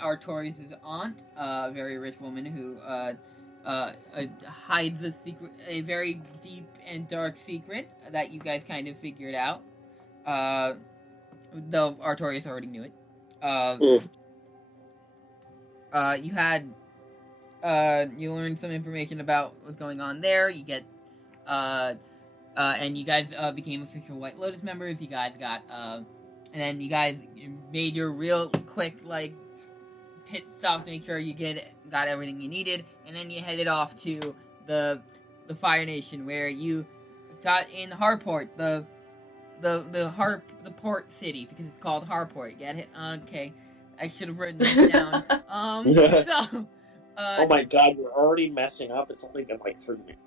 Artorias' aunt, a very rich woman who hides a very deep and dark secret that you guys kind of figured out. Though Artorias already knew it. You had you learned some information about what's going on there. You get and you guys became official White Lotus members. You guys got and then you guys made your real quick pit stop to make sure you got everything you needed, and then you headed off to the Fire Nation where you got in Harport, the port city, because it's called Harport. Get it? Okay, I should have written it down. So. Oh my god, you're already messing up. It's only been 3 minutes.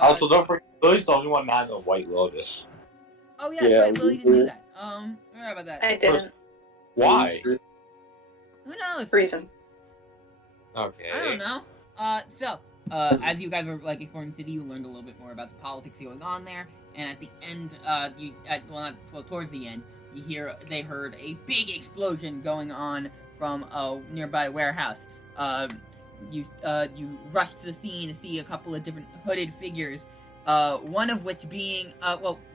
Also, don't forget, Lily's the only one that has a White Lotus. Oh yeah, right, Lily didn't do that. Sorry about that. I didn't. Why? Who knows? Reason. Okay. I don't know. So, as you guys were exploring the city, you learned a little bit more about the politics going on there. And at the end, towards the end, they heard a big explosion going on from a nearby warehouse. You rushed to the scene to see a couple of different hooded figures. One of which being,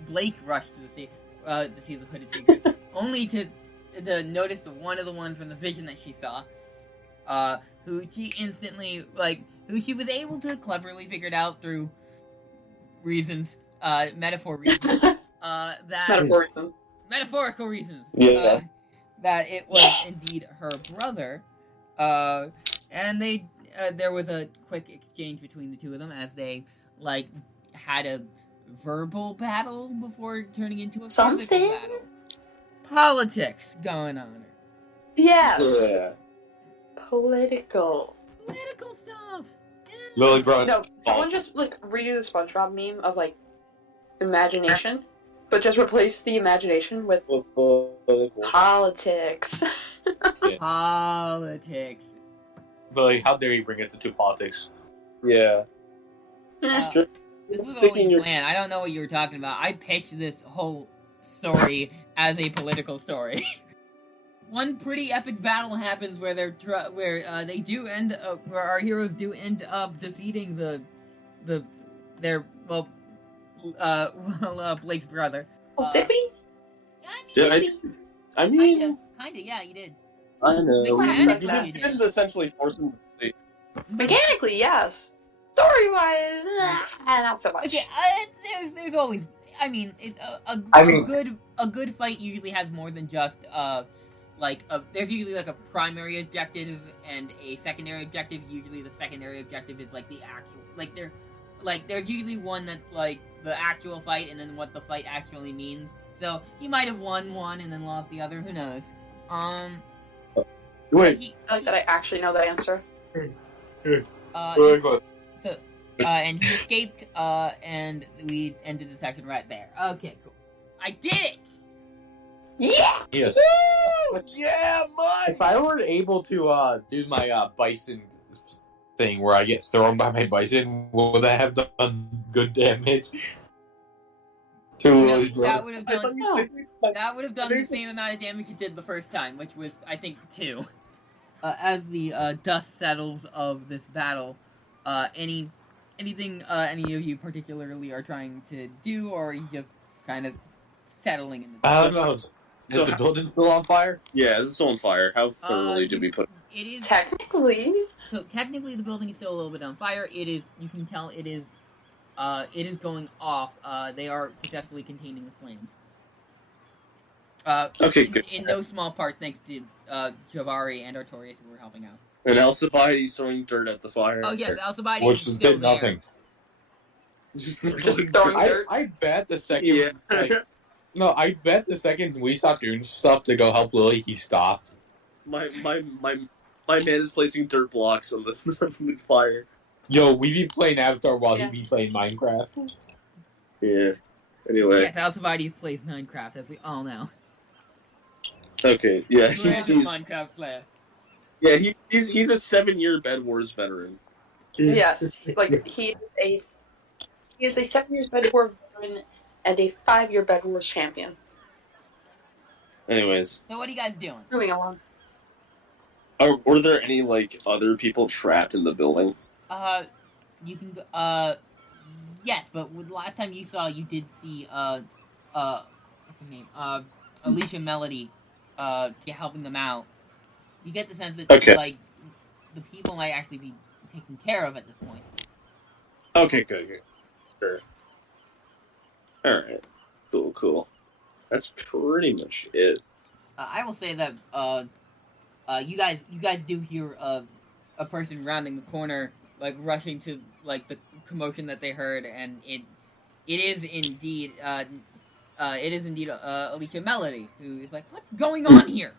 Blake rushed to the scene to see the hooded figures, only to notice one of the ones from the vision that she saw. Who she instantly, who she was able to cleverly figure it out through reasons, metaphor reasons, metaphorical reasons, yeah. That it was indeed her brother, and there was a quick exchange between the two of them as they, had a verbal battle before turning into a physical battle. Politics going on. Yes. Yeah. Political stuff. Yeah. Lily brought. No, someone just redo the SpongeBob meme of imagination, but just replace the imagination with politics. Yeah. Politics. Lily, how dare you bring us into politics? Yeah. This was always planned. I don't know what you were talking about. I pitched this whole story as a political story. One pretty epic battle happens where where our heroes do end up defeating Blake's brother. Did we? I mean, kinda, yeah, you did. I know. Mechanically, You didn't essentially force him to say. Mechanically, yes. Story-wise, not so much. Okay, there's always. I mean, a good fight usually has more than just there's usually a primary objective and a secondary objective. Usually, the secondary objective is the actual there's usually one that's the actual fight and then what the fight actually means. So he might have won one and then lost the other. Who knows? Wait. I like that I actually know that answer. And he escaped, and we ended the section right there. Okay, cool. I did it! Yeah! Yes. Woo! Yeah, Mike! If I were able to do my bison thing where I get thrown by my bison, would that have done good damage? That would have done the same amount of damage it did the first time, which was, I think, 2. As the dust settles of this battle, anything any of you particularly are trying to do, or are you just kind of settling in the I don't know. Is the building still on fire? Yeah, it's still on fire. How thoroughly did we put it? Is technically. So technically, the building is still a little bit on fire. It is. You can tell it is. It is going off. They are successfully containing the flames. Okay, good. In no small part, thanks to Givarri and Artorias who were helping out. And Alcibiades throwing dirt at the fire. Oh yes, Alcibiades Which is still did there. nothing. Just throwing dirt. I bet the second. Yeah. I bet the second we stopped doing stuff to go help Lily, he stopped. My man is placing dirt blocks on the fire. Yo, we be playing Avatar while he be playing Minecraft. Yeah. Anyway. Yes, Alcibiades plays Minecraft, as we all know. Okay. Yeah, He's a Minecraft player. Yeah, he's a 7-year Bed Wars veteran. Yes, he is a 7 years Bed Wars veteran and a 5-year Bed Wars champion. Anyways. So what are you guys doing? Moving along. Were there any like other people trapped in the building? You can yes, but with last time you saw, you did see what's her name? Alicia Melody, helping them out. You get the sense that Okay. like the people might actually be taken care of at this point. Okay, good. Sure. All right. Cool. That's pretty much it. I will say that you guys do hear a person rounding the corner, like rushing to like the commotion that they heard, and it is indeed Alicia Melody, who is like, "What's going on here?"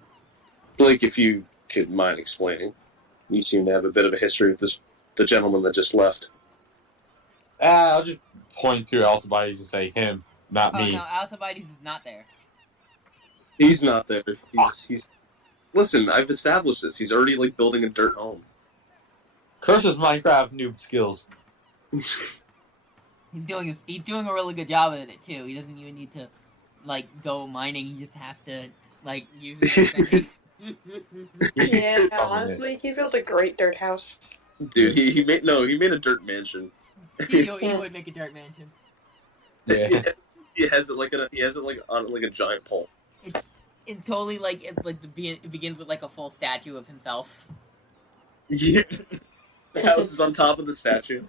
Blake, if you could mind explaining, you seem to have a bit of a history with the gentleman that just left. I'll just point to Alcibiades and say him, not Oh me. no, Alcibiades is not there. He's not there. He's. Listen, I've established this. He's already like building a dirt home. Curses Minecraft noob skills. He's doing a really good job at it too. He doesn't even need to like go mining. He just has to like use his Yeah, honestly, he built a great dirt house. Dude, he made a dirt mansion. he would make a dirt mansion. Yeah. He has it on like a giant pole. It totally it begins with like a full statue of himself. Yeah. The house is on top of the statue.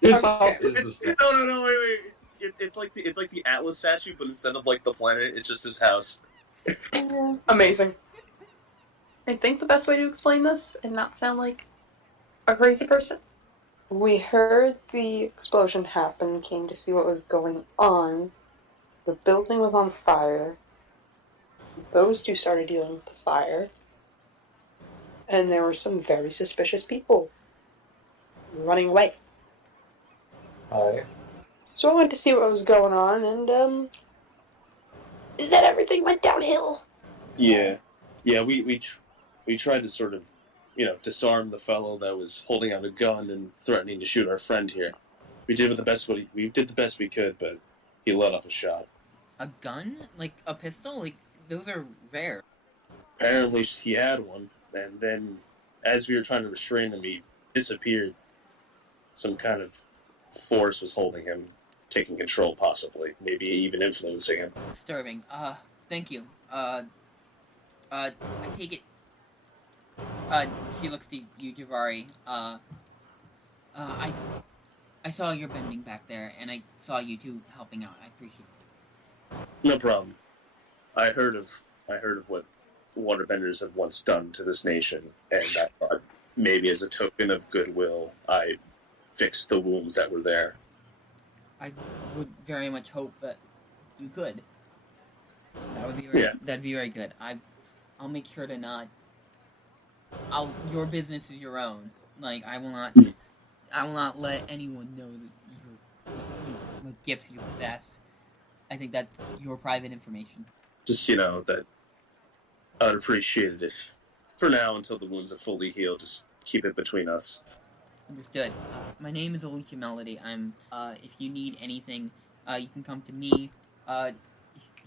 His house is the statue. No, wait. It's like the Atlas statue, but instead of like the planet, it's just his house. Amazing. I think the best way to explain this and not sound like a crazy person. We heard the explosion happen, came to see what was going on. The building was on fire. Those two started dealing with the fire. And there were some very suspicious people running away. Hi. So I went to see what was going on, and then everything went downhill. Yeah. We tried to sort of, disarm the fellow that was holding out a gun and threatening to shoot our friend here. We did the best we could, but he let off a shot. A gun? Like a pistol? Like those are rare. Apparently he had one, and then as we were trying to restrain him, he disappeared. Some kind of force was holding him, taking control possibly, maybe even influencing him. Disturbing. Thank you. I take it. He looks to you, Givarri. I saw your bending back there, and I saw you two helping out. I appreciate it. No problem. I heard of what waterbenders have once done to this nation, and I thought maybe as a token of goodwill, I fixed the wounds that were there. I would very much hope that you could. That would be That'd be very good. I'll make sure to not. Your business is your own. Like I will not let anyone know that what gifts you possess. I think that's your private information. Just that I'd appreciate it if, for now, until the wounds are fully healed, just keep it between us. Understood. My name is Alicia Melody. I'm. If you need anything, you can come to me.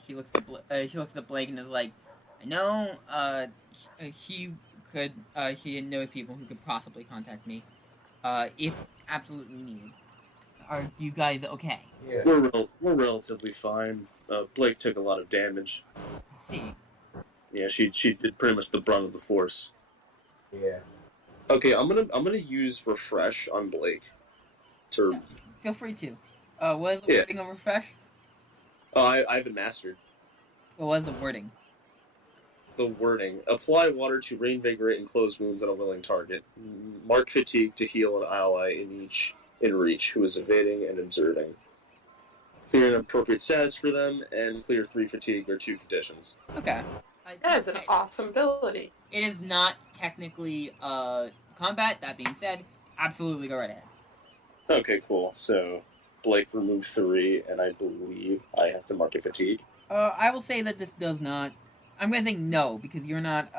She looks at Blake and is like, I know. He knows people who could possibly contact me. If absolutely needed. Are you guys okay? Yeah. We're relatively fine. Blake took a lot of damage. I see. Yeah, she did pretty much the brunt of the force. Yeah. Okay, I'm gonna use refresh on Blake. To Feel free to. What is the wording of refresh? I have it mastered. What is the wording? The wording: apply water to reinvigorate and close wounds on a willing target. Mark fatigue to heal an ally in reach who is evading and observing. Clear an appropriate status for them, and clear 3 fatigue or 2 conditions. Okay. That is an awesome ability. It is not technically combat. That being said, absolutely go right ahead. Okay, cool. So Blake removed 3, and I believe I have to mark a fatigue. I will say that this does not. I'm gonna say no because you're not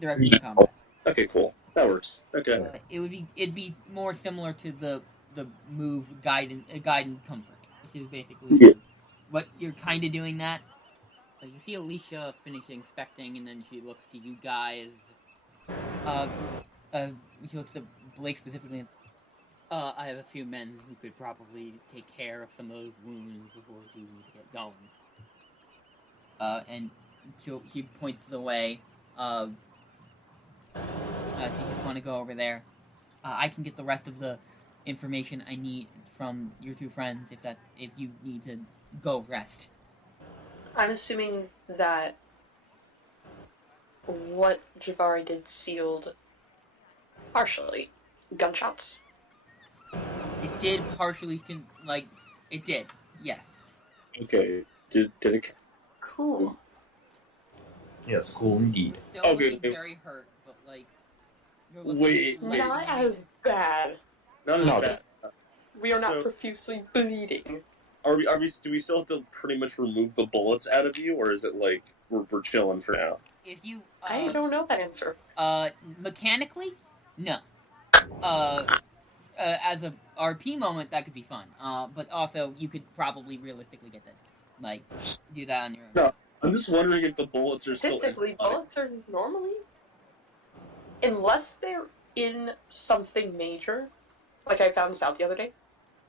directly in combat. Okay, cool. That works. Okay. It'd be more similar to the move guide and comfort, which is basically what you're kind of doing that. You see Alicia finish inspecting, and then she looks to you guys. Uh, he looks at Blake specifically and says, I have a few men who could probably take care of some of those wounds before we need to get going. And he points away. If you just want to go over there, I can get the rest of the information I need from your two friends if you need to go rest. I'm assuming that what Givarri did sealed partially gunshots. It did partially it did, yes. Okay. Did it? Cool. Yes, cool indeed. Still Okay. looking very hurt, but you're looking Wait. less Not than as bad. Not as No, bad. We are not So- profusely bleeding. Are we? Do we still have to pretty much remove the bullets out of you, or is it like we're chilling for now? If you I don't know that answer. mechanically, no. As a RP moment, that could be fun. But also you could probably realistically get that, do that on your own. No. I'm just wondering if the bullets are still. Statistically, bullets are normally, unless they're in something major, like I found this out the other day,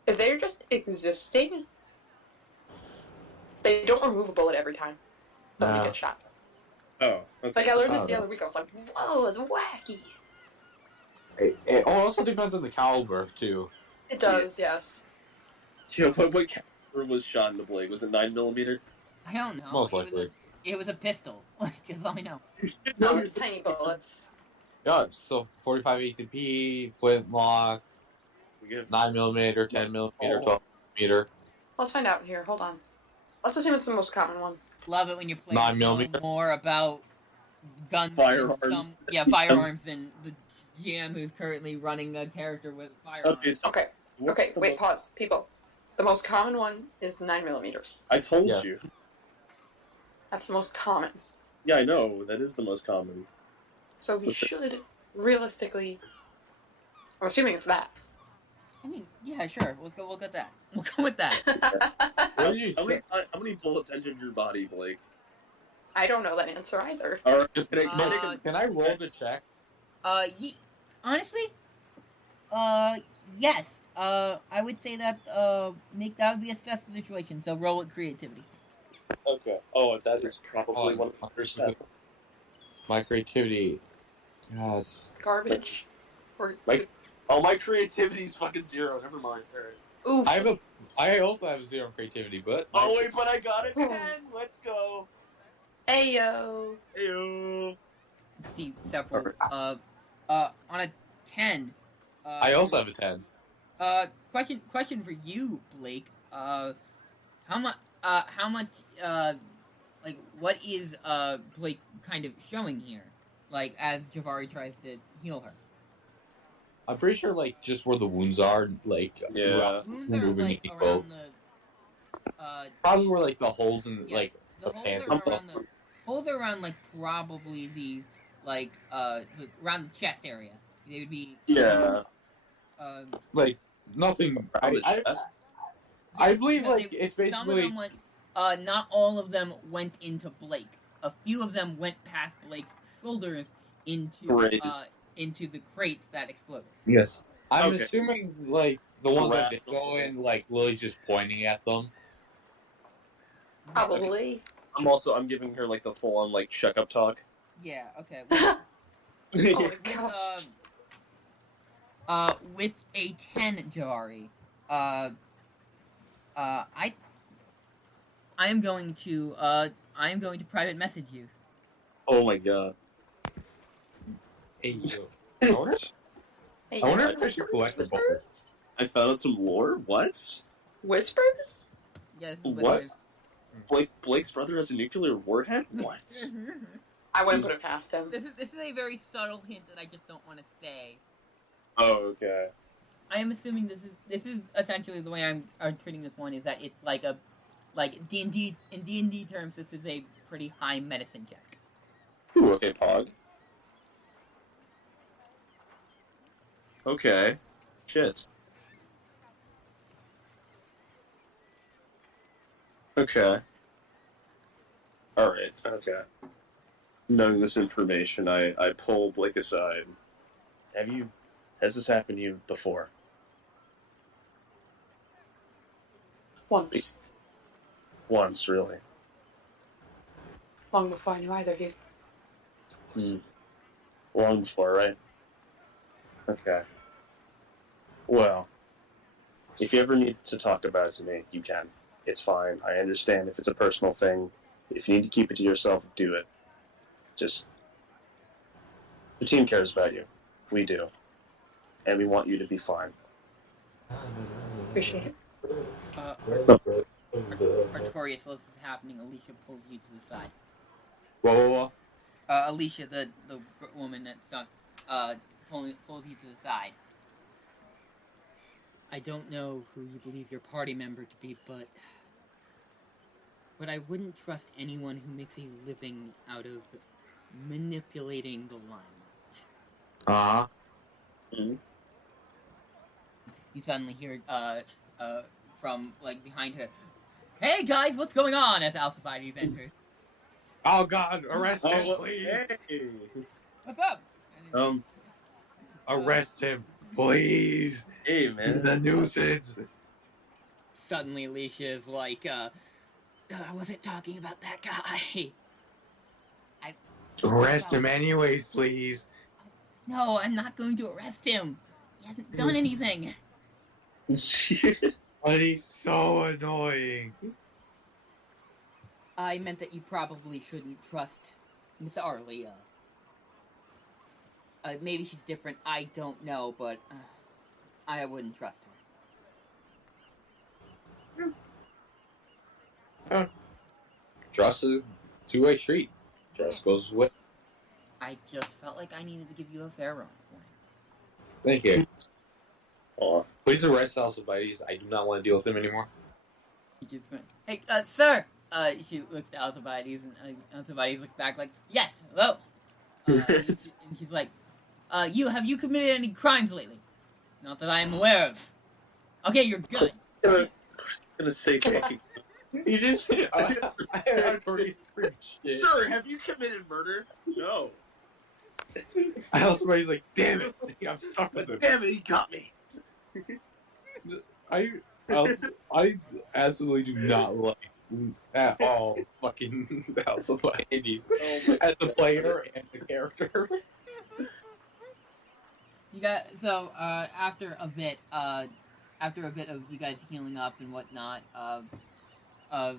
if they're just existing, they don't remove a bullet every time somebody Nah. gets shot. Oh. Okay. Like, I learned this Oh, the other week, I was like, whoa, it's wacky. It also depends on the caliber too. It does, yes. Yeah. What caliber was shot into Blake? Was it 9mm? I don't know. Most likely. It was a pistol. That's all I know. No, it's tiny bullets. Yeah, so 45 ACP, flintlock, We have 9mm, 10mm, 12mm. Let's find out here, hold on. Let's assume it's the most common one. Love it when your players 9mm. know more about guns, Firearms. firearms than the GM who's currently running a character with firearms. Okay. So Okay, what's okay, the wait, most- pause. People. The most common one is 9mm. I told Yeah. you. That's the most common. Yeah, I know. That is the most common. So we What's it? should, realistically... I'm assuming it's that. I mean, yeah, sure. We'll get that. We'll go with that. What did you How say? many bullets entered your body, Blake? I don't know that answer either. All right. Can I roll the check? Honestly, yes. I would say that that would be assess the situation. So roll with creativity. Okay. Oh, that is probably one of the first tests. My creativity. Yeah, it's Garbage. Or... Like- Oh, my creativity's fucking 0. Never mind. All right. Oof. I also have 0 creativity, but Oh wait, but I got it. 10. Let's go. Ayo. Ew. Let's see several. On a 10. I also have a 10. Question for you, Blake. How much? What is Blake kind of showing here? As Givarri tries to heal her. I'm pretty sure, just where the wounds are, Yeah. around- Wounds are moving around equal. the. Probably where, the holes in, Yeah. The the holes pants are and around stuff. the holes are around probably the around the chest area. They would be. Yeah. Nothing. Around the I chest? believe, because it's some of basically... them went. Not all of them went into Blake. A few of them went past Blake's shoulders into the crates that exploded. Yes. I'm Okay. assuming, the ones that Around- they go in, Lily's just pointing at them. Probably. I'm giving her the full on checkup talk. Yeah. Okay. Oh my With, gosh. with a 10, Givarri, I am going to private message you. Oh my god. Hey, I wonder, Hey, I wonder yeah, if I should collect the whispers? I found out some lore. What? Whispers? Yes. What? Blake's brother has a nuclear warhead? What? I wouldn't put it past him. This is a very subtle hint that I just don't want to say. Oh, okay. I am assuming this is essentially the way I'm treating this one is that it's D&D in D&D terms. This is a pretty high medicine check. Ooh, okay, Pog. Okay. Shit. Okay. Alright, okay. Knowing this information, I pull Blake aside. Has this happened to you before? Once. Once, really. Long before I knew either of you. Long before, right? Okay. Well, if you ever need to talk about it to me, you can. It's fine. I understand if it's a personal thing. If you need to keep it to yourself, do it. Just... The team cares about you. We do. And we want you to be fine. Appreciate it. Artorias, while this is happening, Alicia pulls you to the side. Whoa. Alicia, the woman that's pulls you to the side. I don't know who you believe your party member to be, but I wouldn't trust anyone who makes a living out of manipulating the limelight. Uh-huh. Mm-hmm. You suddenly hear from like behind her, "Hey guys, what's going on?" as Alcibiades enters. Oh God! Arrest him, please! Hey. What's up? Arrest him, please! Hey, man. He's a nuisance. Suddenly, Alicia is like, "I wasn't talking about that guy." Arrest him anyways, please. No, I'm not going to arrest him. He hasn't done anything. But he's so annoying. I meant that you probably shouldn't trust Miss Arlia. Maybe she's different, I don't know, but I wouldn't trust her. Trust is a two-way street. Trust goes with. I just felt like I needed to give you a fair warning. Thank you. Aw. Please arrest Alcibiades. I do not want to deal with him anymore. She just went, "Hey, sir!" She looks at Alcibiades, and Alcibiades looks back like, "Yes, hello!" And she's like, have you committed any crimes lately? Not that I am aware of. Okay, you're good. I'm gonna say thank you. You just. I heard shit. Sir, have you committed murder? No. Alcibiades like, damn it! I'm stuck with him. Damn it, he got me. I absolutely do not like at all fucking Alcibiades as a player and the character. You got after a bit of you guys healing up and whatnot, I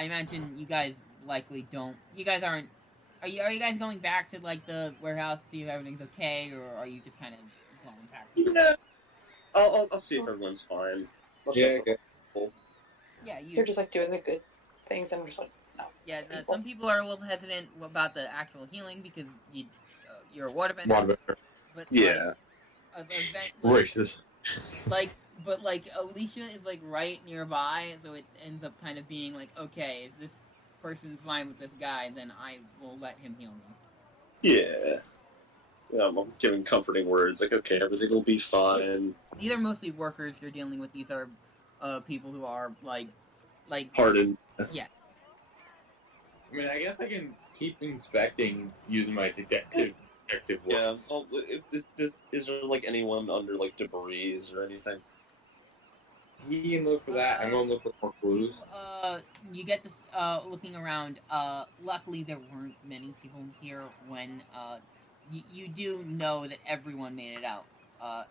imagine you guys likely don't. You guys aren't. Are you guys going back to like the warehouse to see if everything's okay, or are you just kind of going back? Yeah. I'll see if everyone's fine. Yeah, okay. Yeah, You're just like doing the good things, and I'm just like, no. Yeah, some people are a little hesitant about the actual healing because you're a waterbender. But Yeah. Racist. But Alicia is like right nearby, so it ends up kind of being like, okay, if this person's fine with this guy, then I will let him heal me. Yeah. I'm giving comforting words like, okay, everything will be fine. These are mostly workers you're dealing with. These are people who are like Pardon. Yeah. I mean, I guess I can keep inspecting using my detective work. Yeah. Well, is there like anyone under like debris or anything? You can look for that. I'm gonna look for more clues. You get this looking around. Luckily, there weren't many people here when you do know that everyone made it out.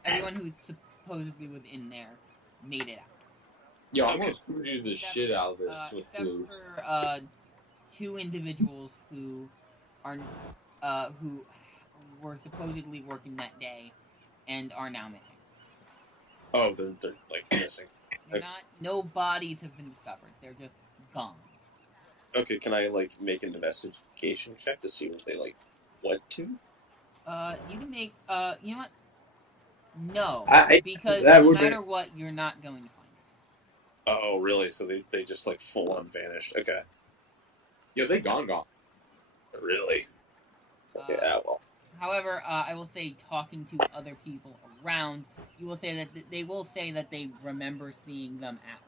Everyone who supposedly was in there made it out. Yo, I'm gonna screw the shit out of this with except clues. for two individuals who were supposedly working that day and are now missing. Oh, they're like missing. No bodies have been discovered. They're just gone. Okay, can I like make an investigation check to see what they like went to? You can make you know what? No, I because that no would be- matter what, you're not going to find it. Oh, really? So they just like full on vanished. Okay. Yo, they gone. Really? Okay. Well. However, I will say, talking to other people around, you will say that they will say that they remember seeing them at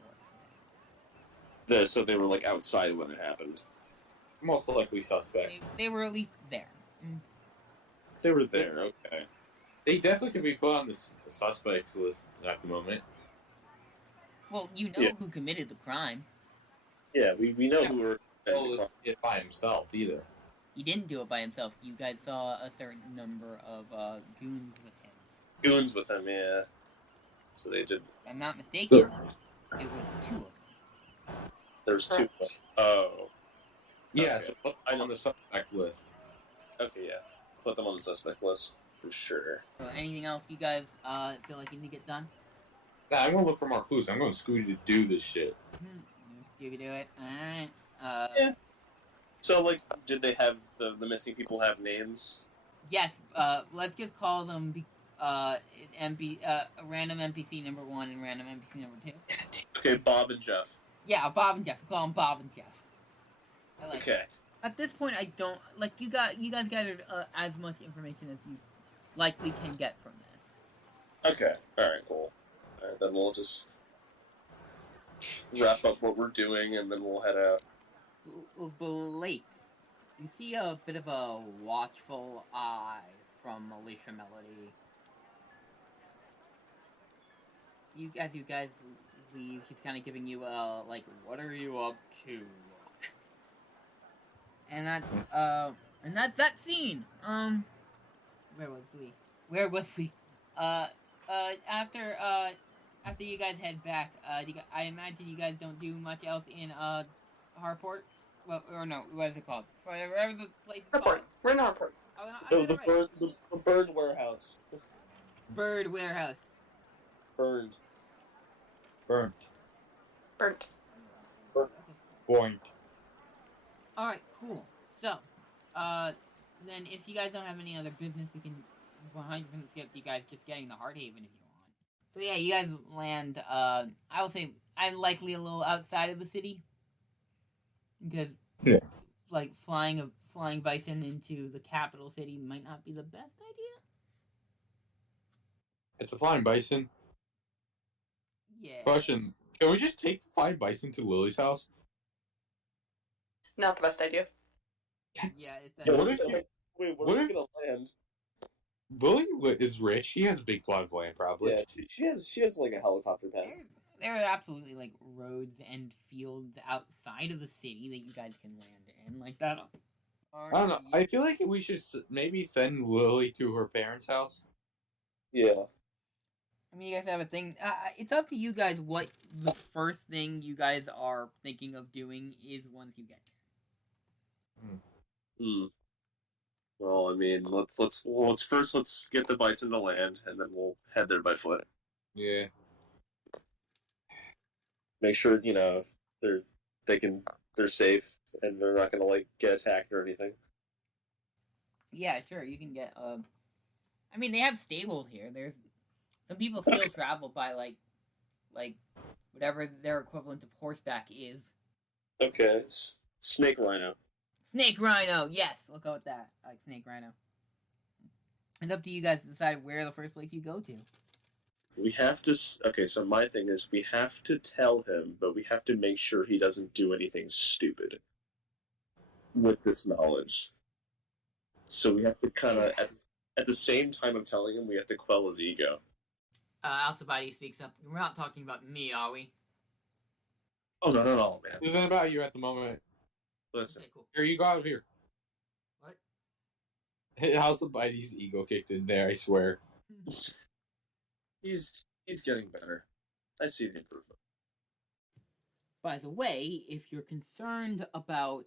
work. So they were like outside when it happened. most likely suspects. They were at least there. They were there, okay. They definitely could be put on the suspects list at the moment. Well, you know who committed the crime. Yeah, we know who were... Well, it by himself, either. He didn't do it by himself. You guys saw a certain number of goons with him. Goons with him, yeah. So they did... If I'm not mistaken, it was 2 of them. There's 2 of them. Oh. Yeah, Okay. so put them on the suspect list. Okay, yeah. Put them on the suspect list, for sure. So anything else you guys feel like you need to get done? Nah, I'm gonna look for more clues. I'm going Scooty to do this shit. Scooby do it. Alright. Yeah. So, like, did they have... The missing people have names? Yes, let's just call them random NPC number 1 and random NPC number 2. Okay, Bob and Jeff. Yeah, Bob and Jeff. We'll call them Bob and Jeff. I like Okay. it. At this point, I don't... Like, you guys gathered as much information as you likely can get from this. Okay. Alright, cool. Alright, then we'll just wrap up what we're doing, and then we'll head out. Blake, you see a bit of a watchful eye from Alicia Melody. You guys leave. She's kind of giving you a like, what are you up to? Look. And that's that scene. Where was we? After you guys head back, I imagine you guys don't do much else in Harport. Well, or no, what is it called? Whatever the place is called. We're in Harport. The bird warehouse. Bird warehouse. Burned. Burnt. Boink. Alright, cool. So, then if you guys don't have any other business, we can 100% skip you guys just getting the Heart Haven if you want. So yeah, you guys land, I will say, I'm likely a little outside of the city. Because, like, flying bison into the capital city might not be the best idea. It's a flying bison. Yeah. Question: can we just take the flying bison to Lily's house? Not the best idea. Yeah, it's Wait, where are we gonna land? Lily is rich. She has a big plot of land, probably. Yeah, she has like a helicopter pad. There are absolutely like roads and fields outside of the city that you guys can land in, like that. I don't know. I feel like we should maybe send Lily to her parents' house. Yeah. I mean, you guys have a thing. It's up to you guys what the first thing you guys are thinking of doing is once you get there. Well, I mean, let's get the bison to land, and then we'll head there by foot. Yeah. Make sure they're safe and they're not gonna like get attacked or anything. Yeah, sure. You can get. I mean, they have stables here. There's some people still travel by like whatever their equivalent of horseback is. Okay, snake rhino. Snake rhino, yes, we'll go with that. I like snake rhino. It's up to you guys to decide where the first place you go to. We have to. Okay, so my thing is we have to tell him, but we have to make sure he doesn't do anything stupid with this knowledge. So we have to kind of, at the same time of telling him, we have to quell his ego. Alcibiades speaks up. We're not talking about me, are we? Oh, not at all, man. This isn't about you at the moment. Listen. Okay, cool. Here, you go out of here. What? Alcibiades' ego kicked in there, I swear. He's getting better. I see the improvement. By the way, if you're concerned about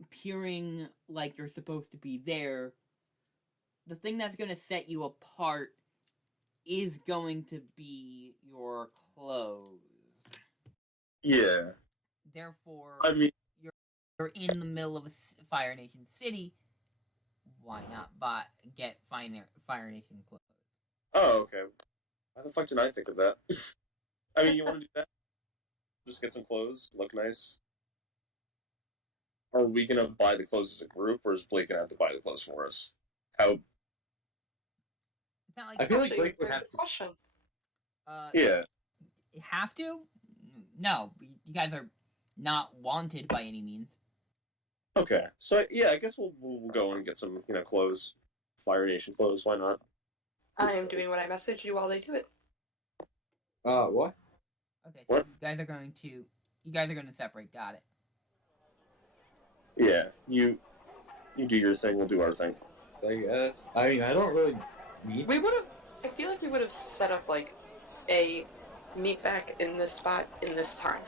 appearing like you're supposed to be there, the thing that's going to set you apart is going to be your clothes. Yeah. Therefore, I mean, you're in the middle of a Fire Nation city. Why not get Fire Nation clothes? oh, okay. Why the fuck did I think of that? I mean, you want to do that? Just get some clothes, look nice? Or are we going to buy the clothes as a group, or is Blake going to have to buy the clothes for us? How? It's not like I feel like Actually, Blake would very have good to. question. Yeah. Have to? No, you guys are not wanted by any means. Okay, so yeah, I guess we'll go and get some clothes, Fire Nation clothes. Why not? I am doing what I messaged you while they do it. What? Okay, so What? you guys are going to separate. Got it. Yeah, you do your thing. We'll do our thing. I guess. I mean, I don't really need. I feel like we would have set up like a meet back in this spot in this time.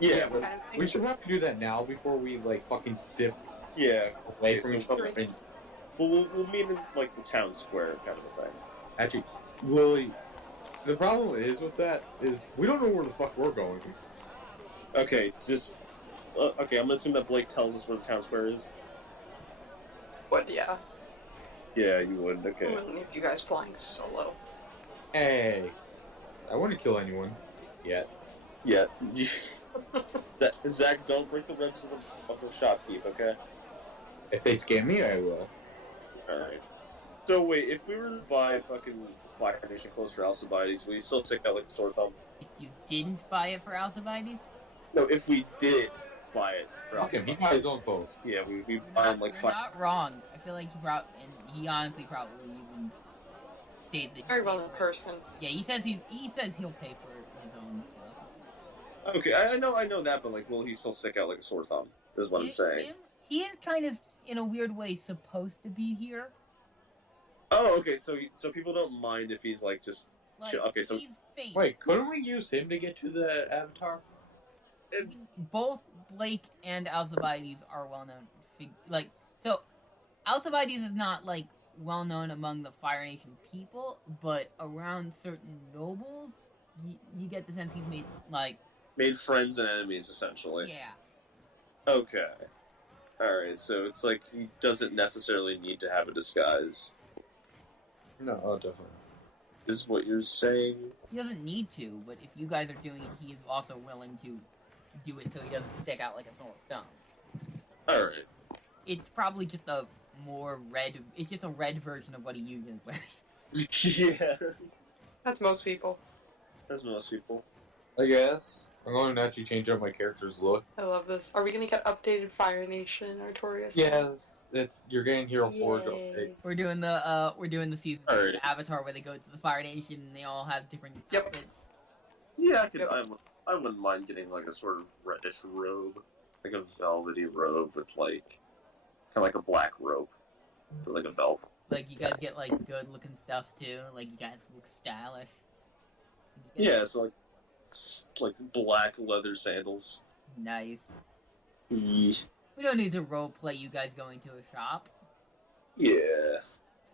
Yeah, Kind of thing. We should probably do that now before we like fucking dip yeah. away Okay, from so each other. And we'll meet in like the town square kind of a thing. actually, Lily, the problem is with that is we don't know where the fuck we're going. Okay, just okay. I'm gonna assume that Blake tells us where the town square is. But yeah, Yeah, you would. I Okay. wouldn't leave you guys flying solo. Hey, I wouldn't kill anyone yet. Yeah. Zack, don't break the ribs of the shopkeep. Okay. If they scam me, I will. All right. So wait, if we were to buy fucking Fire Nation clothes for Alcibiades, would you still take out like a sore thumb? If you didn't buy it for Alcibiades, No, if we did buy it for Okay, he Alcibiades. got his own clothes. Yeah, we you're buy not, him like you're five. not wrong. I feel like he honestly probably even states that. Very well in person. Yeah, he says he'll pay for his own stuff. Okay, I know that, but like, will he still stick out like a sore thumb? Is what I'm saying. He is kind of, in a weird way, supposed to be here. Oh, okay. So people don't mind if he's like just. Like, Okay, so he's famous. Wait, couldn't we use him to get to the Avatar? Both Blake and Alcibiades are well-known. So Alcibiades is not like well-known among the Fire Nation people, but around certain nobles, you get the sense he's made made friends and enemies essentially. yeah. Okay. All right. So it's like he doesn't necessarily need to have a disguise. No, oh, definitely. Is what you're saying? He doesn't need to, but if you guys are doing it, he is also willing to do it so he doesn't stick out like a sore thumb. All right. It's probably just a more red. It's just a red version of what he usually wears. Yeah. That's most people. That's most people. I guess. I'm going to actually change up my character's look. I love this. Are we gonna get updated Fire Nation, Artorias? Yes, you're getting Hero Forge Yay. update. We're doing the season All of right. Avatar where they go to the Fire Nation and they all have different Yep. outfits. Yeah, I could. Yep. I wouldn't mind getting like a sort of reddish robe, like a velvety robe with like kind of like a black rope for like a belt. Like you guys get like good looking stuff too. Like you guys look stylish. You guys- Yeah, so like black leather sandals. Nice. Yeah. We don't need to roleplay you guys going to a shop. Yeah.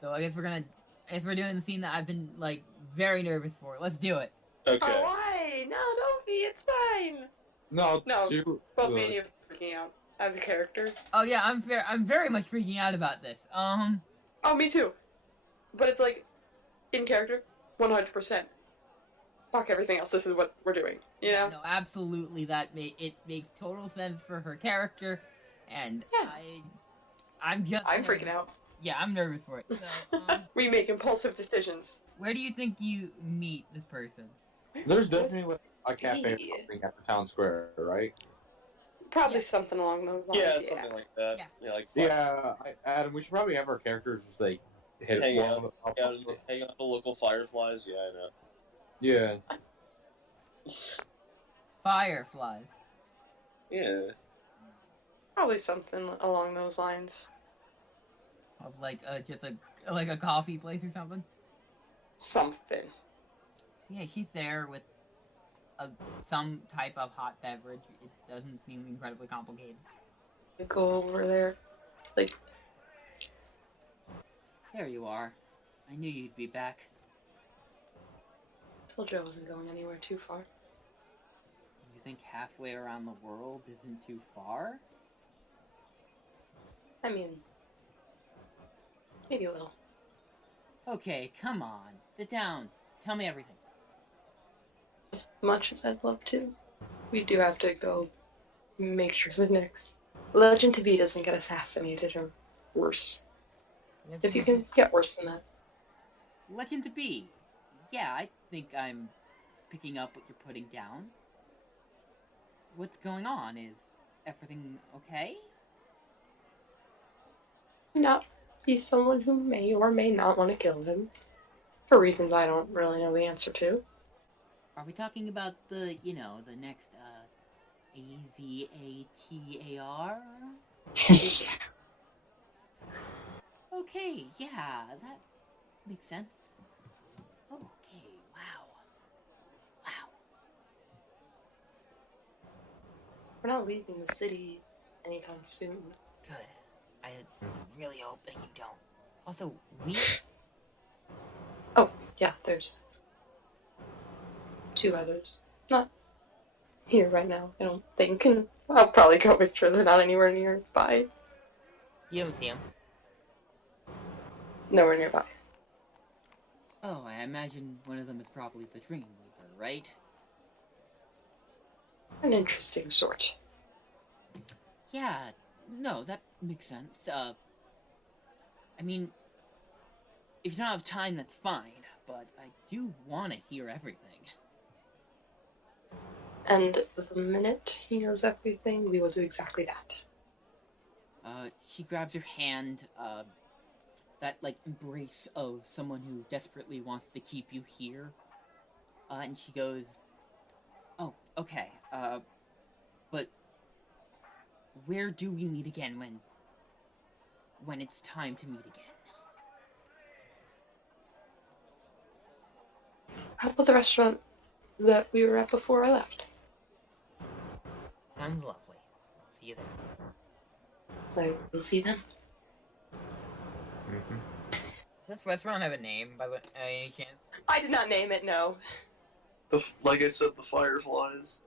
So I guess we're doing the scene that I've been like very nervous for. Let's do it. Okay. Oh, why? No, don't be. It's fine. No, No, you, Both me and you are freaking out as a character. Oh yeah, I'm very much freaking out about this. Oh, me too. But it's like, in character, 100%. Fuck everything else. This is what we're doing. You know? No, absolutely. It makes total sense for her character, and Yeah. I'm I'm freaking out. Yeah, I'm nervous for it. So, We make impulsive decisions. where do you think you meet this person? There's definitely like a cafe or Yeah. something at the town square, right? Probably Yeah. something along those lines. Yeah, something like that. Yeah. Yeah, like Yeah, Adam, we should probably have our characters just like hit Hang one out. of the- hang out with the local fireflies. Yeah, I know. Yeah. Fireflies. Yeah. Probably something along those lines. Of like just a coffee place or something. Something. Yeah, she's there with some type of hot beverage. It doesn't seem incredibly complicated. Go over there. Like, There you are. I knew you'd be back. told you I wasn't going anywhere too far. You think halfway around the world isn't too far? I mean, maybe a little. Okay, come on. Sit down. Tell me everything. As much as I'd love to, we do have to go make sure the next Legend to be doesn't get assassinated or worse. If you can get worse than that. Legend to be. Yeah, I think I'm picking up what you're putting down. what's going on? Is everything okay? Not he's someone who may or may not want to kill him. For reasons I don't really know the answer to. Are we talking about the next, Avatar? Okay, yeah, that makes sense. Okay, wow. Wow. We're not leaving the city anytime soon. Good. I really hope that you don't. Also, we... Oh, yeah, there's 2 others. Not here right now, I don't think. And I'll probably go make sure they're not anywhere nearby. You don't see him. Nowhere nearby. Oh, I imagine one of them is probably the Dreamweaver, right? An interesting sort. Yeah, no, that makes sense. I mean, if you don't have time, that's fine, but I do want to hear everything. And the minute he knows everything, we will do exactly that. She grabs your hand, that, like, embrace of someone who desperately wants to keep you here. And she goes, oh, okay, but where do we meet again when it's time to meet again? How about the restaurant that we were at before I left? Sounds lovely. I'll see you there. I will see them. Mm-hmm. Does this restaurant have a name, by any chance? I did not name it, no. Like I said, the Fireflies.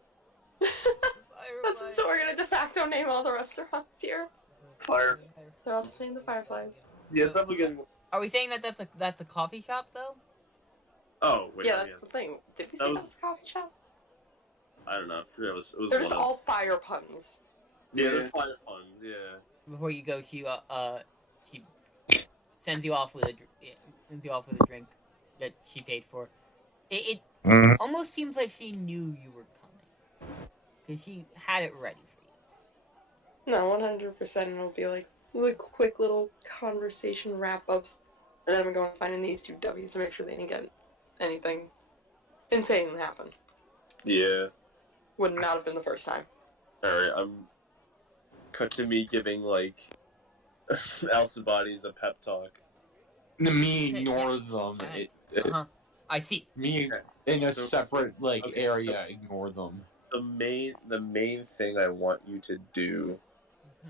So we're gonna de facto name all the restaurants here. Fire. They're all just named the Fireflies. Yeah, it's definitely getting... Are we saying that that's a coffee shop, though? Oh, wait. Yeah, that's the thing. Did we say that was a coffee shop? I don't know. I forget it was They're one just of... all fire puns. Yeah, there's fire puns, yeah. Before you go, she sends you off with a drink that she paid for. It almost seems like she knew you were coming, because she had it ready for you. No, 100% it'll be like quick little conversation wrap-ups, and then I'm going finding these 2 W's to make sure they didn't get anything insane happen. Yeah. Would not have been the first time. Alright, cut to me giving, like, Alcibiades a pep talk. Me ignore them. I see. Me in a separate okay. area ignore them. The main thing I want you to do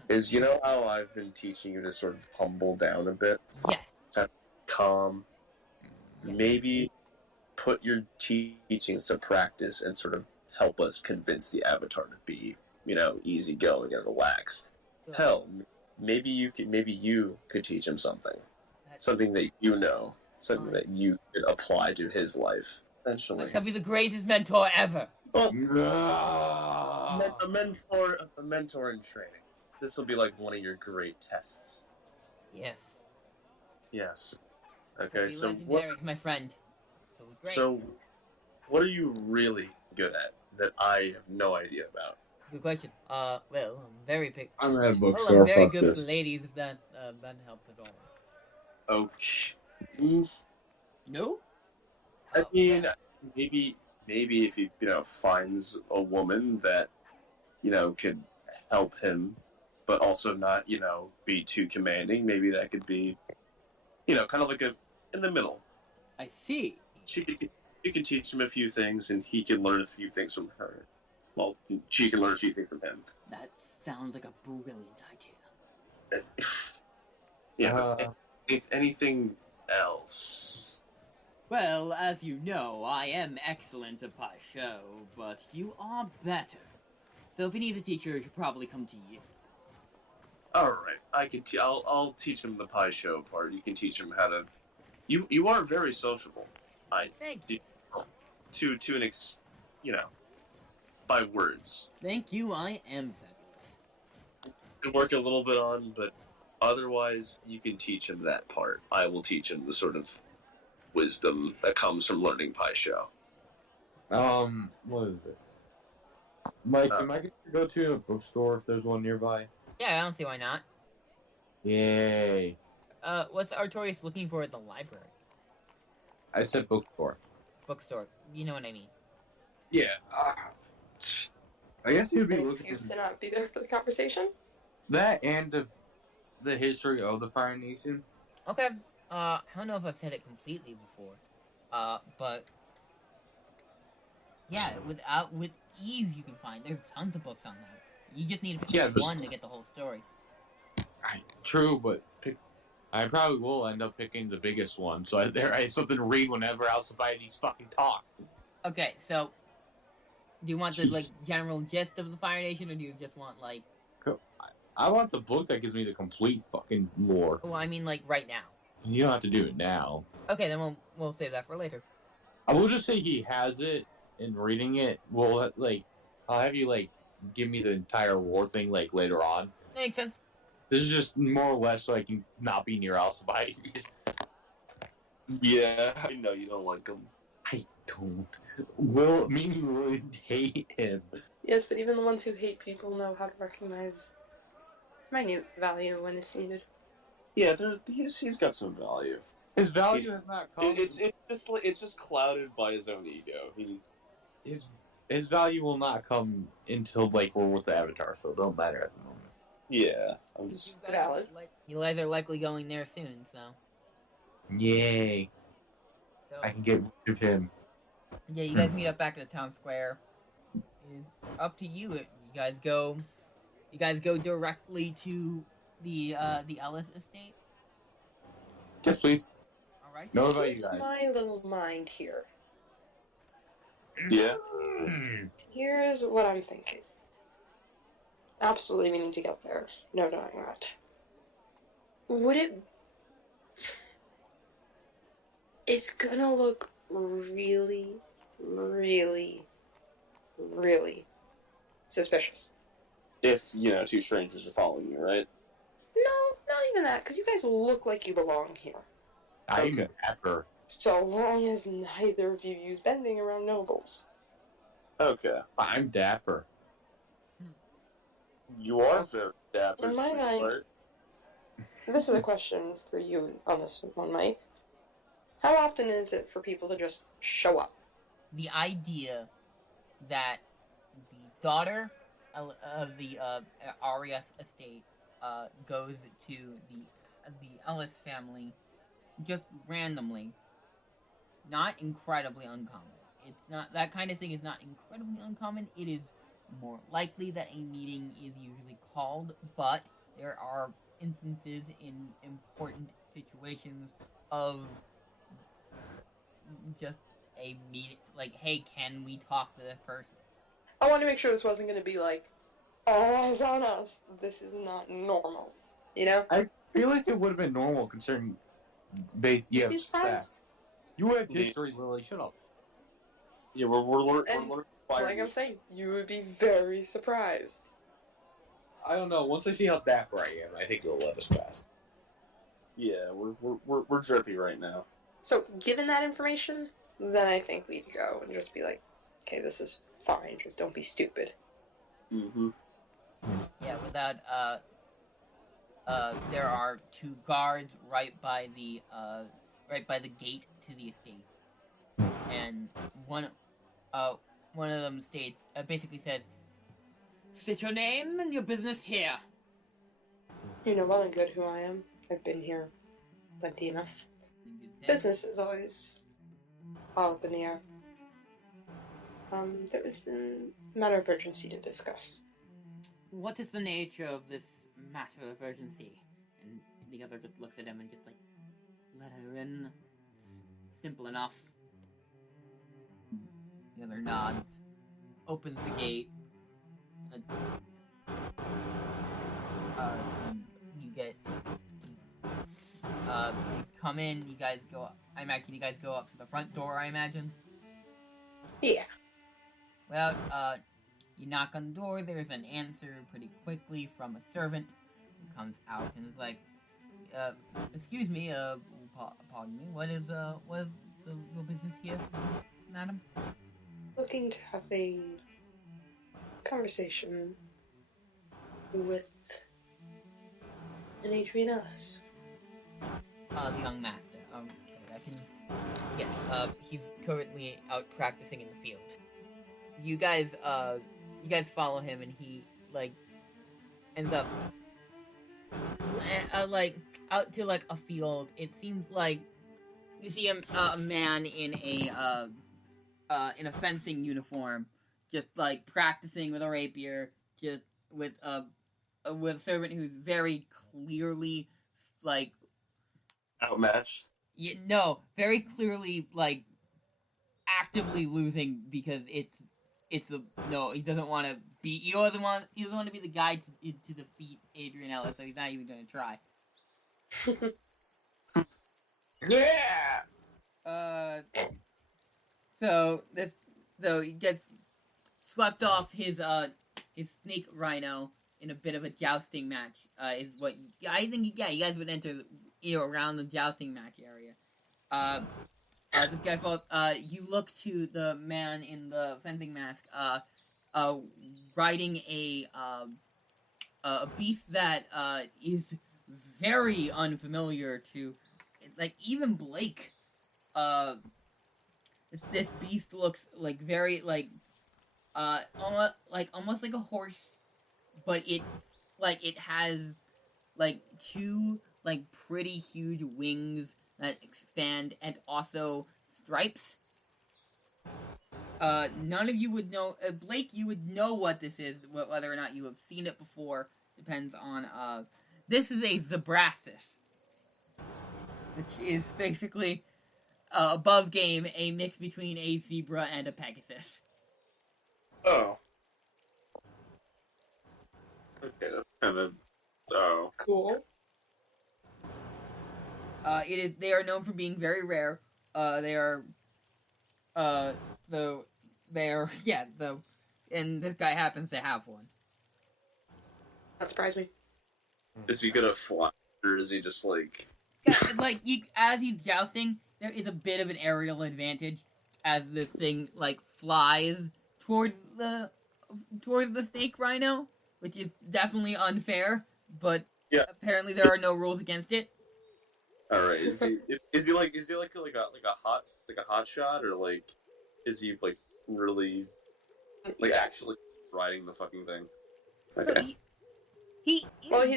is, you know how I've been teaching you to sort of humble down a bit? Yes. Calm. Yes. Maybe put your teachings to practice and sort of help us convince the Avatar to be, easygoing and relaxed. Hell, maybe you could teach him something that you know, something that you could apply to his life. Eventually, He'll be the greatest mentor ever. Well, a mentor in training. This will be like one of your great tests. Yes. Yes. Okay, so legendary, my friend. Great. So, what are you really good at that I have no idea about? Good question. Well, I'm very picky. I'm at a Well, bookstore. I'm very good with ladies, if that helps at all. Okay. No? I mean, maybe if he, finds a woman that, could help him, but also not, be too commanding, maybe that could be, kind of like in the middle. I see. You can teach him a few things, and he can learn a few things from her. Well, she can learn a few things from him. That sounds like a brilliant idea. Yeah. Anything else? Well, as you know, I am excellent at pie show, but you are better. So if he needs a teacher, he should probably come to you. All right, I'll teach him the pie show part. You can teach him how to. You are very sociable. Thank you. To an by words. Thank you. I am fabulous. You can work a little bit on, but otherwise, you can teach him that part. I will teach him the sort of wisdom that comes from learning pie show. What is it? Mike, am I going to go to a bookstore if there's one nearby? Yeah, I don't see why not. Yay. What's Artorias looking for at the library? I said bookstore. Bookstore. You know what I mean. Yeah. I guess you'd be An looking excuse to not be there for the conversation? that and the history of the Fire Nation. Okay. I don't know if I've said it completely before. But yeah, with ease you can find. There's tons of books on that. You just need to pick one to get the whole story. True, but I probably will end up picking the biggest one, so I have something to read whenever Alcibiades fucking talks. Okay, so do you want the general gist of the Fire Nation, or do you just want I want the book that gives me the complete fucking lore. Well, I mean right now. You don't have to do it now. Okay, then we'll save that for later. I will just say he has it, and reading it will I'll have you give me the entire lore thing later on. That makes sense. This is just more or less so I can not be near Alcibiades. Yeah, I know you don't like him. I don't. Will would hate him. Yes, but even the ones who hate people know how to recognize minute value when it's needed. Yeah, he's got some value. His value has not come. It's just clouded by his own ego. His value will not come until we're with the Avatar, so it don't matter at the moment. Yeah, I'm just valid. You guys are likely going there soon, so. Yay! So, I can get rid of him. Yeah, you guys meet up back at the town square. It is up to you. You guys go directly to the Elys estate. Yes, please. All right. No, about you Here's guys. my little mind here. yeah. Here's what I'm thinking. Absolutely, we need to get there. No denying that. Would it... It's gonna look really, really, really suspicious. If, two strangers are following you, right? No, not even that, because you guys look like you belong here. I'm Okay. dapper. So long as neither of you use bending around nobles. Okay. I'm dapper. You are very dapper, In my mind- sweetheart. This is a question for you on this one, Mike. How often is it for people to just show up? The idea that the daughter of the Arias estate goes to the Elys family just randomly, not incredibly uncommon. It's not that kind of thing is not incredibly uncommon. It is more likely that a meeting is usually called, but there are instances in important situations of just a meeting, hey, can we talk to this person? I wanted to make sure this wasn't going to be all eyes on us. This is not normal. I feel like it would have been normal considering You'd be surprised. You have history, Lily. Shut up. Yeah, we're learning. Like I'm saying, you would be very surprised. I don't know. Once I see how dapper I am, I think it'll let us pass. Yeah, we're drippy right now. So, given that information, then I think we'd go and just be like, okay, this is fine, just don't be stupid. Mm-hmm. Yeah, without there are two guards right by the gate to the estate, and one of them basically says, "State your name and your business here." You know well and good who I am. I've been here plenty enough. Business is always all up in the air. There was a matter of urgency to discuss. What is the nature of this matter of urgency? And the other just looks at him and just let her in. Simple enough. The other nods, opens the gate, and you get, you come in, you guys go up. I imagine you guys go up to the front door, I imagine? Yeah. Well, you knock on the door, there's an answer pretty quickly from a servant who comes out and is like, excuse me, pardon me, what is your business here, madam? Looking to have a conversation with an Adrian Elys. The young master. Okay, I can. Yes. He's currently out practicing in the field. You guys follow him, and he ends up out to a field. It seems like you see a man in a fencing uniform, just practicing with a rapier, just with a servant who's very clearly Outmatched. very clearly actively losing because he doesn't want to be he doesn't want to be the guy to defeat Adrian Elys, so he's not even going to try. Yeah. So he gets swept off his snake rhino in a bit of a jousting match. Is what I think. Yeah, you guys would enter around the jousting match area. This guy felt. You look to the man in the fencing mask. Riding a beast that is very unfamiliar to, even Blake. This beast looks very almost like a horse, but it has two pretty huge wings that expand and also stripes. None of you would know. Blake, you would know what this is, whether or not you have seen it before. Depends on. This is a zebrastus, which is basically above game, a mix between a zebra and a pegasus. Oh. Okay, that's kind of. Oh. Cool. They are known for being very rare. And this guy happens to have one. That surprised me. Is he gonna fly, or is he just as he's jousting, there is a bit of an aerial advantage as this thing flies towards the snake rhino, which is definitely unfair, but apparently there are no rules against it. All right, is he like a hot shot, or is he really actually riding the fucking thing? Okay. He's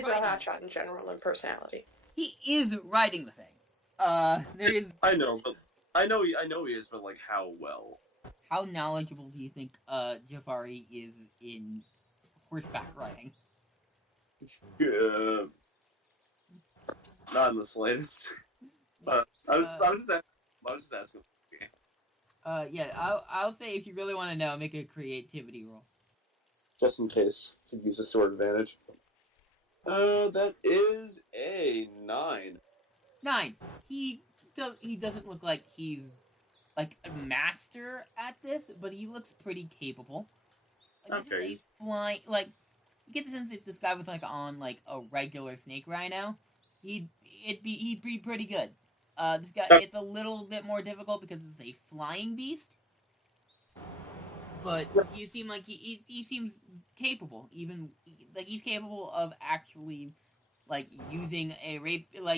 a hot shot in general in personality. He is riding the thing. There is. I know he is, but how well? How knowledgeable do you think Givarri is in horseback riding? Not in the slightest. I was just asking. I'll say if you really want to know, make a creativity roll. Just in case, could use a sword advantage. That is a 9. 9. He doesn't look like he's a master at this, but he looks pretty capable. This is a flying you get the sense if this guy was on a regular snake rhino, he'd be pretty good. This guy, it's a little bit more difficult because it's a flying beast. But you seem like he seems capable, even he's capable of actually using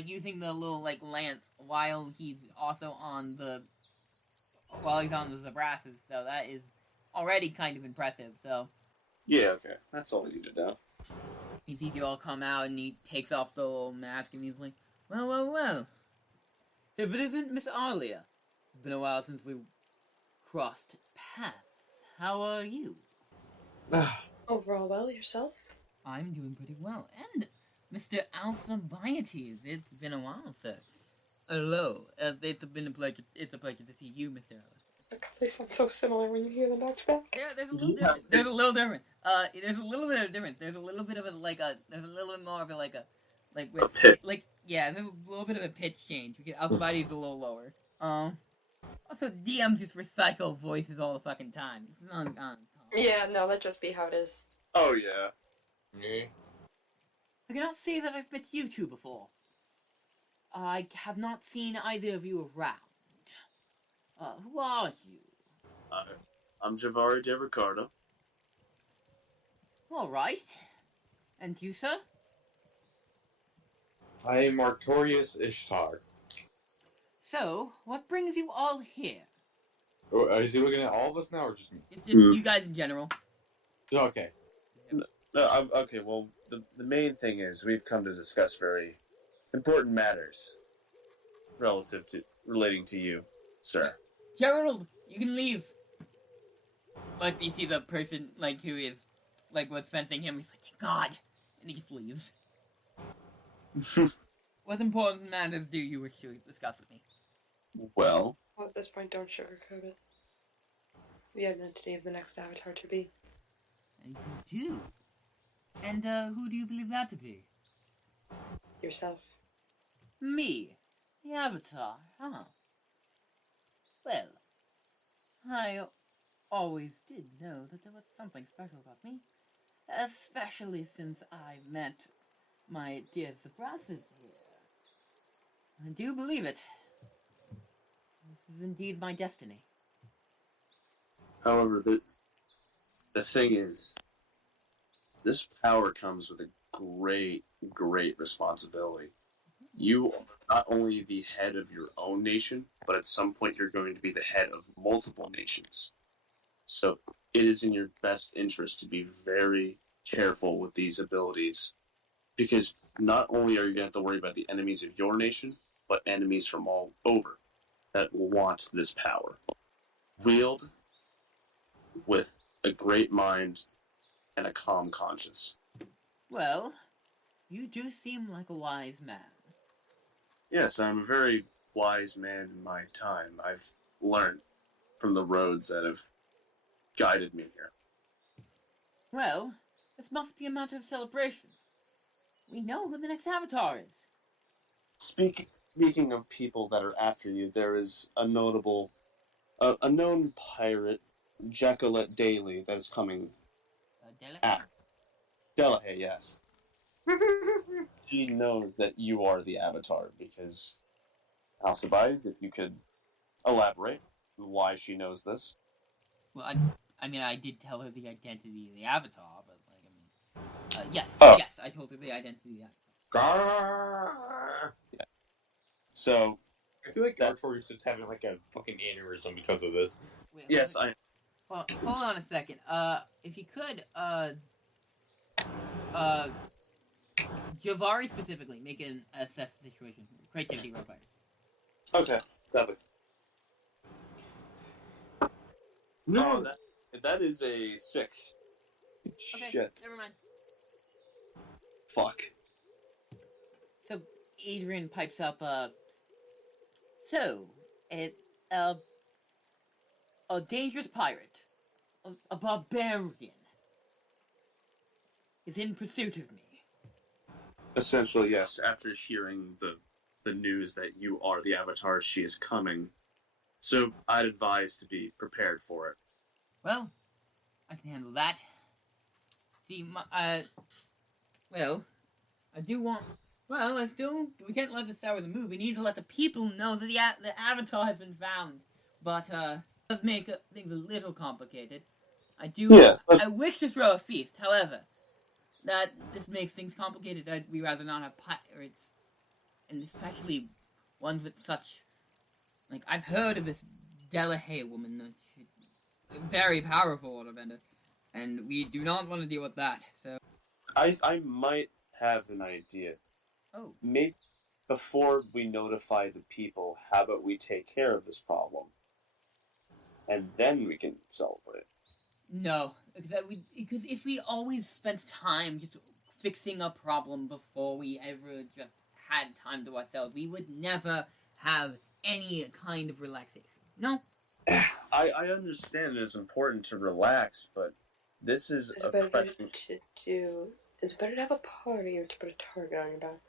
using the little lance while he's on the zebrassus. So that is already kind of impressive. So yeah, okay, that's all we need to know. He sees you all come out and he takes off the little mask and he's like, well. If it isn't Miss Arlia, it's been a while since we crossed paths. How are you? Overall well, yourself? I'm doing pretty well. And Mr. Alcibiades, it's been a while, sir. Hello. It's a pleasure to see you, Mr. Elys. They sound so similar when you hear them back to back. Yeah, there's a little different. There's a little different. There's a little bit of difference. There's a little bit of there's a little bit more of A pitch. There's a little bit of a pitch change because Alcibiades is a little lower. Also, DMs just recycle voices all the fucking time. Yeah, no, that'd just be how it is. Oh yeah. Yeah. I cannot say that I've met you two before. I have not seen either of you around. Who are you? I'm Givarri de Ricardo. All right. And you, sir? I am Artorias Ishtar. So, what brings you all here? Oh, is he looking at all of us now, or just me? It's just you guys in general. Okay. No, okay, well, the main thing is we've come to discuss very important matters relating to you, sir. Gerald, you can leave. Like, you see the person, like, who is, like, was fencing him, he's like, thank God! And he just leaves. What important matters do you wish to discuss with me? Well, Well, at this point, don't sugarcoat it. The identity of the next avatar to be. And you do? And, who do you believe that to be? Yourself. Me? The Avatar, huh? Well, I always did know that there was something special about me. Especially since I met my dear Zabrasses here. I do believe it. This is indeed my destiny. however, the thing is, this power comes with a great, great responsibility. You are not only the head of your own nation, but at some point you're going to be the head of multiple nations. So it is in your best interest to be very careful with these abilities, because not only are you going to have to worry about the enemies of your nation, but enemies from all over that want this power. Wield with a great mind and a calm conscience. Well, you do seem like a wise man. Yes, I'm a very wise man in my time. I've learned from the roads that have guided me here. Well, this must be a matter of celebration. We know who the next Avatar is. Speaking of people that are after you, there is a known pirate, Jacqueline Daly, that is coming. Delahaye? Delahaye, yes. She knows that you are the Avatar because, Alcibiades, if you could elaborate why she knows this. Well, I mean, I did tell her the identity of the Avatar, but, like, I mean... yes, Oh. yes, I told her the identity of the Avatar. Yeah. So, I feel like Artorias is having like a fucking aneurysm because of this. Wait, yes, Well, hold on a second. If you could, Givarri specifically, make an assess the situation. Creativity real quick. Okay, copy. No! That is a 6. Okay, Shit. never mind. Fuck. So, Adrian pipes up, so, a dangerous pirate, a barbarian, is in pursuit of me. Essentially, yes. After hearing the news that you are the Avatar, she is coming. So I'd advise to be prepared for it. Well, I can handle that. See, well, I do want... Well, we can't let this start with a move. We need to let the people know that the Avatar has been found. But, it does make things a little complicated. I wish to throw a feast, however, that this makes things complicated. We'd rather not have pirates, and especially ones with such... Like, I've heard of this Delahaye woman, she's a very powerful waterbender, and we do not want to deal with that, so... I might have an idea. Oh. Maybe before we notify the people, how about we take care of this problem? And then we can celebrate. No, because if we always spent time just fixing a problem before we ever just had time to ourselves, we would never have any kind of relaxation. No? I understand it's important to relax, but this is It's a better pressing... to do. It's better to have a party or to put a target on your back.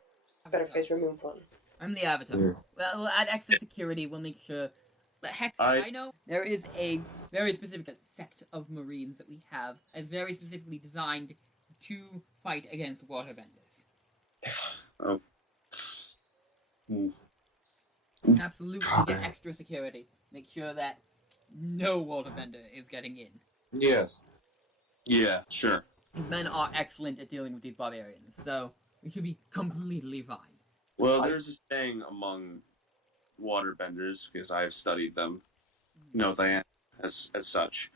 Better phase remove one. I'm the Avatar. Yeah. Well, we'll add extra security. We'll make sure. But heck, I know there is a very specific sect of Marines that we have, as very specifically designed to fight against waterbenders. Oh. Absolutely, get extra security. Make sure that no waterbender is getting in. Yes. Yeah, sure. These men are excellent at dealing with these barbarians, so we should be completely fine. Well, there's a saying among waterbenders, because I have studied them, know they as such,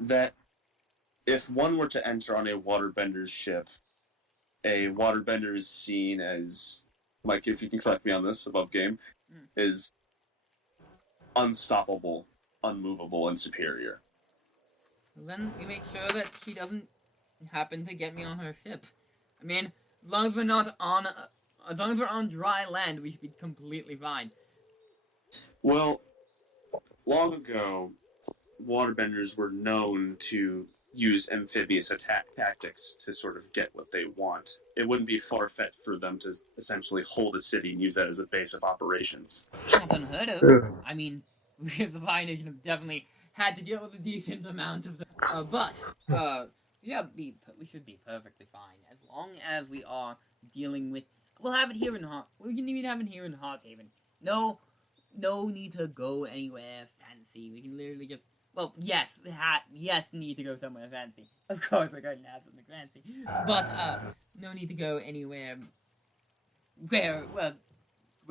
that if one were to enter on a waterbender's ship, a waterbender is seen as, Mike, if you can correct me on this, above game, is unstoppable, unmovable, and superior. Well, then we make sure that she doesn't happen to get me on her ship. I mean, as long as we're not on, as long as we're on dry land, we should be completely fine. Well, long ago, waterbenders were known to use amphibious attack tactics to sort of get what they want. It wouldn't be far-fetched for them to essentially hold a city and use that as a base of operations. Not unheard of. I mean, we as a Fire Nation have definitely had to deal with a decent amount of them. Yeah, we should be perfectly fine. As long as we are dealing with... We'll have it here in we can even have it here in Hearthaven. No need to go anywhere fancy. We can literally just... Well, yes, need to go somewhere fancy. Of course we're going to have something fancy. But, no need to go anywhere where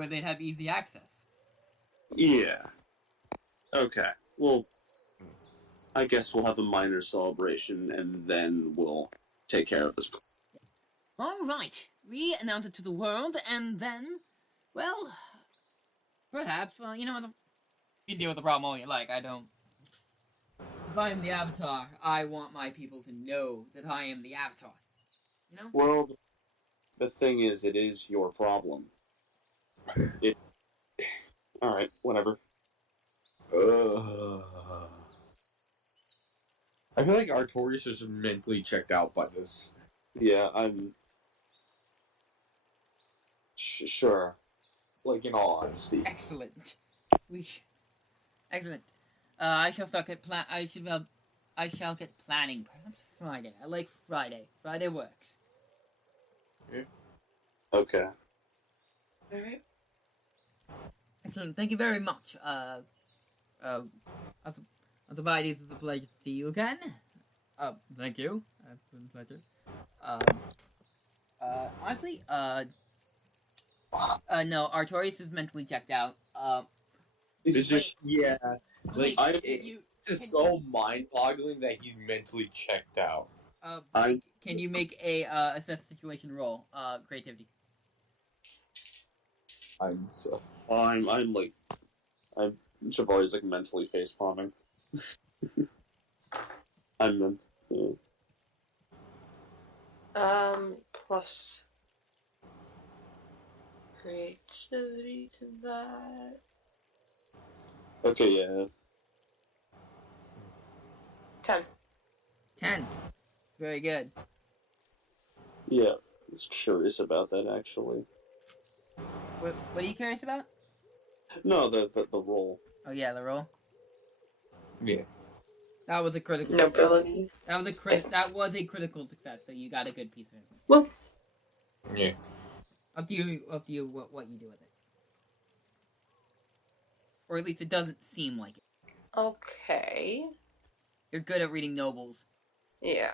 they'd have easy access. Yeah. Okay. Well, I guess we'll have a minor celebration, and then we'll take care of this. Alright, we announce it to the world, and then, well, perhaps, you know what, you can deal with the problem all you like, I don't. If I am the Avatar, I want my people to know that I am the Avatar. You know? Well, the thing is, it is your problem. Alright, whatever. I feel like Artorias is mentally checked out by this. Yeah, I'm... Sure. Like, in all honesty. Excellent. Excellent. I shall start at I shall get planning. Perhaps Friday. I like Friday. Friday works. Okay. Alright. Excellent. Thank you very much. Alcibiades, it's a pleasure to see you again. Thank you. It's been a pleasure. Honestly, no, Artorias is mentally checked out. It's just, yeah. Like, it's just so mind-boggling that he's mentally checked out. Can you make a assess situation roll? Creativity. I'm Givarri's like mentally face palming. I'm meant. Yeah. Plus creativity to that. Okay, yeah. 10. 10. Very good. Yeah, I was curious about that, actually. What are you curious about? No, the roll. Oh yeah, the roll. Yeah. That was a critical. Nobility. That was a critical success. So you got a good piece of it. Well. Yeah. Up to you what you do with it. Or at least it doesn't seem like it. Okay. You're good at reading nobles. Yeah.